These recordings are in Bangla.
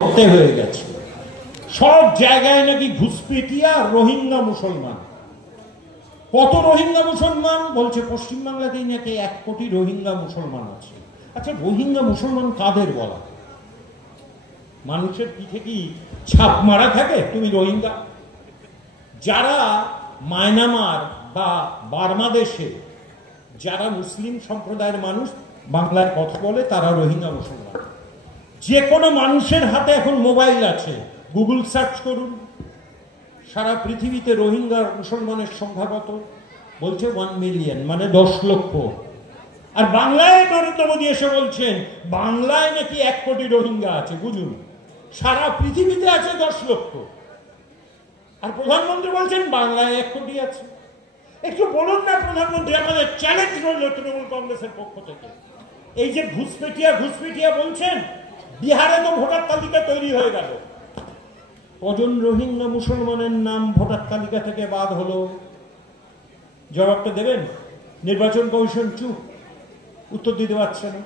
হয়ে গেছে সব জায়গায় নাকি ঘুষপেটিয়া রোহিঙ্গা মুসলমান। কত রোহিঙ্গা মুসলমান বলছে? পশ্চিমবাংলাতেই নাকি 1 কোটি রোহিঙ্গা মুসলমান আছে। আচ্ছা, রোহিঙ্গা মুসলমান কাদের বলা? মানুষের পিঠে কি ছাপ মারা থাকে তুমি রোহিঙ্গা? যারা মায়ানমার বা বার্মাদেশে যারা মুসলিম সম্প্রদায়ের মানুষ বাংলায় কথা বলে তারা রোহিঙ্গা মুসলমান। যে কোনো মানুষের হাতে এখন মোবাইল আছে, গুগল সার্চ করুন, সারা পৃথিবীতে রোহিঙ্গা মুসলমানের সংখ্যা কত? বলছে 1 মিলিয়ন, মানে 10 লক্ষ। আর বাংলায় নরেন্দ্র মোদী এসে বলছেন বাংলায় নাকি 1 কোটি রোহিঙ্গা আছে। বুঝুন, সারা পৃথিবীতে আছে 10 লক্ষ, আর প্রধানমন্ত্রী বলছেন বাংলায় 1 কোটি আছে। একটু বলুন না প্রধানমন্ত্রী, আমাদের চ্যালেঞ্জ রইল তৃণমূল কংগ্রেসের পক্ষ থেকে। এই যে ঘুষপেটিয়া বলছেন, বিহারে তো ভোটার তালিকা তৈরি হয়ে গেল, কজন রোহিঙ্গা মুসলমানের নাম ভোটার তালিকা থেকে বাদ হলো? জবাবটা দেবেন? নির্বাচন কমিশন চুপ, উত্তর দিতে পারছে না।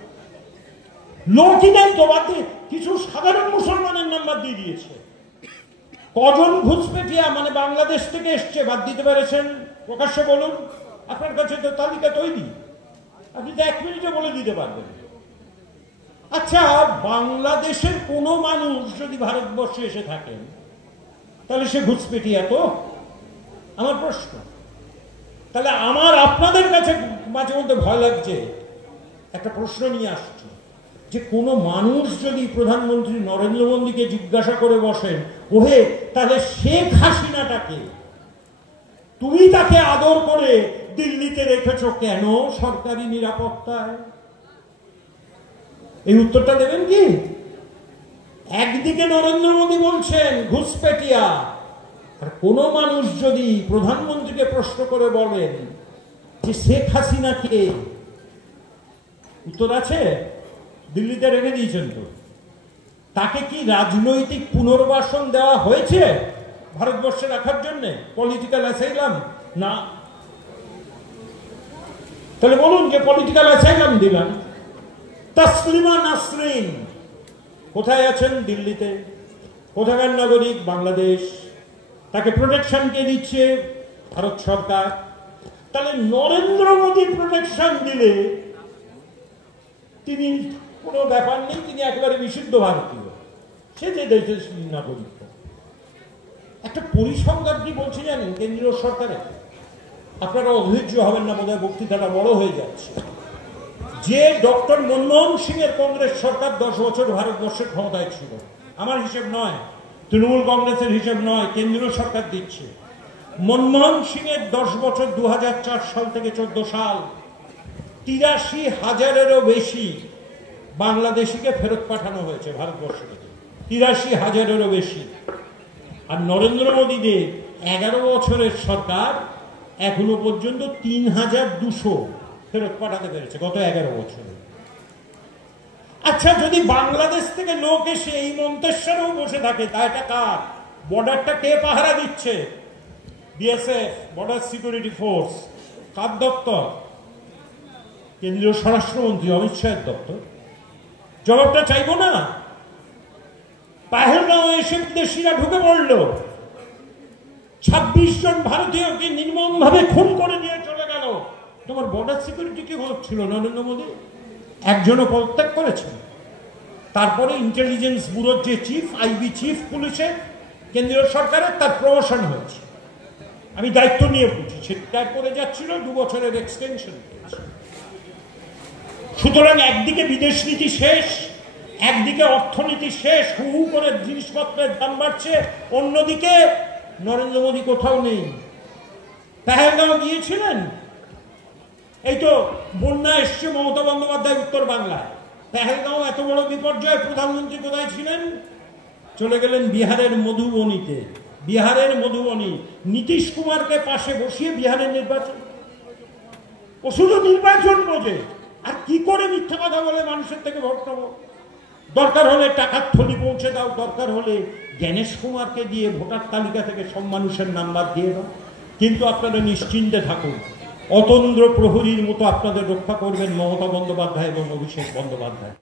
লোকই নেই তো, বাদ দিয়ে কিছু সাধারণ মুসলমানের নাম বাদ দিয়ে দিয়েছে। কজন ঘুষপেটিয়া মানে বাংলাদেশ থেকে এসছে বাদ দিতে পেরেছেন? প্রকাশ্যে বলুন, আপনার কাছে তো তালিকা তৈরি, আপনি তো 1 মিনিটে বলে দিতে পারবেন। আচ্ছা, বাংলাদেশের কোনো মানুষ যদি ভারতবর্ষে এসে থাকেন তাহলে সে ঘুষপেটিয়া তো? আমার প্রশ্ন। তাহলে আমার আপনাদের কাছে মাঝে মধ্যে ভয় লাগছে, একটা প্রশ্ন নিয়ে আসছি, যে কোনো মানুষ যদি প্রধানমন্ত্রী নরেন্দ্র মোদীকে জিজ্ঞাসা করে বসেন, ওহে তাহলে শেখ হাসিনাটাকে তুমি তাকে আদর করে দিল্লিতে রেখেছ কেন সরকারি নিরাপত্তায়? এই উত্তরটা দেবেন কি? একদিকে নরেন্দ্র মোদী বলছেন ঘুষপেটিয়া, আর কোন মানুষ যদি প্রধানমন্ত্রীকে প্রশ্ন করে বলেন যে শেখ হাসিনাকে, উত্তর আছে দিল্লিতে রেখে দিয়েছেন তো, তাকে কি রাজনৈতিক পুনর্বাসন দেওয়া হয়েছে ভারতবর্ষে রাখার জন্য? পলিটিক্যাল অ্যাসাইলাম না। তাহলে বলুন যে পলিটিক্যাল অ্যাসাইলাম দিলাম। তাসলিমা নাসরিন কোথায় আছেন? দিল্লিতে। কোথাকার নাগরিক? বাংলাদেশ। তাকে প্রোটেকশন কে দিচ্ছে? ভারত সরকার। তাহলে নরেন্দ্র মোদী প্রোটেকশন দিলে তিনি কোনো ব্যাপার নেই, তিনি একেবারে বিশুদ্ধ ভারতীয়, সে যে দেশের নাগরিক। একটা পরিসংখ্যান কি বলছে জানেন কেন্দ্রীয় সরকারে? আপনারা অধৈর্য হবেন না, বোধহয় বক্তৃতাটা বড় হয়ে যাচ্ছে। যে ডক্টর মনমোহন সিং এর কংগ্রেস সরকার 10 বছর ভারতবর্ষের ক্ষমতায় ছিল, আমার হিসেব নয়, তৃণমূল কংগ্রেসের হিসেব নয়, কেন্দ্রীয় সরকার দিচ্ছে। মনমোহন সিং এর 10 বছর 2004 সাল থেকে 14 সাল 83,000-এরও বেশি বাংলাদেশিকে ফেরত পাঠানো হয়েছে ভারতবর্ষ থেকে, 83,000-এরও বেশি। আর নরেন্দ্র মোদীদের 11 বছরের সরকার এখনো পর্যন্ত 3,200 ফেরত পাঠাতে পেরেছে গত 11 বছরে। আচ্ছা, যদি বাংলাদেশ থেকে লোক এসে এই মন্তেশ্বরেও বসে থাকে, তা এটা কার? বর্ডারটা কে পাহারা দিচ্ছে? BSF, border security force. কার দপ্তর? কেন্দ্রীয় স্বরাষ্ট্রমন্ত্রী অমিত শাহের দপ্তর। জবাবটা চাইবো না? পাহেলগাঁও এসে বিদেশিরা ঢুকে পড়ল, 26 জন ভারতীয়কে নির্মম ভাবে খুন করে দিয়ে চলে গেল। তোমার বর্ডার সিকিউরিটি কি হচ্ছিল? নরেন্দ্র মোদী একজনও পদত্যাগ করেছেন। তারপরে ইন্টেলিজেন্স ব্যুরোর যে চিফ, আইবি চিফ পুলিশে কেন্দ্রীয় সরকারের, তার প্রমোশন হয়েছে। আমি দায়িত্ব নিয়ে বলছি, সে রিটায়ার করে যাচ্ছিল, 2 বছরের এক্সটেনশন পেয়েছে। সুতরাং একদিকে বিদেশ নীতি শেষ, একদিকে অর্থনীতি শেষ, হু হু করে জিনিসপত্রের দাম বাড়ছে, অন্যদিকে নরেন্দ্র মোদী কোথাও নেই। পেহেলগাঁও গিয়েছিলেন, এই তো বন্যা এসছে মমতা বন্দ্যোপাধ্যায় উত্তর বাংলায়। পেহেলগাঁও এত বড় বিপর্যয়, প্রধানমন্ত্রী কোথায় ছিলেন? চলে গেলেন বিহারের মধুবনীতে। বিহারের মধুবনী, নীতিশ কুমারকে পাশে বসিয়ে বিহারের নির্বাচন। ও শুধু নির্বাচন বোঝে, আর কি করে মিথ্যা কথা বলে মানুষের থেকে ভোট পাবো। দরকার হলে টাকার থলি পৌঁছে দাও, দরকার হলে জ্ঞানেশ কুমারকে দিয়ে ভোটার তালিকা থেকে সব মানুষের নাম্বার দিয়ে দাও, কিন্তু আপনারা নিশ্চিন্তে থাকুন, অতন্দ্র প্রহরীর মতো আপনাদের রক্ষা করবেন মমতা বন্দ্যোপাধ্যায় এবং অভিষেক বন্দ্যোপাধ্যায়।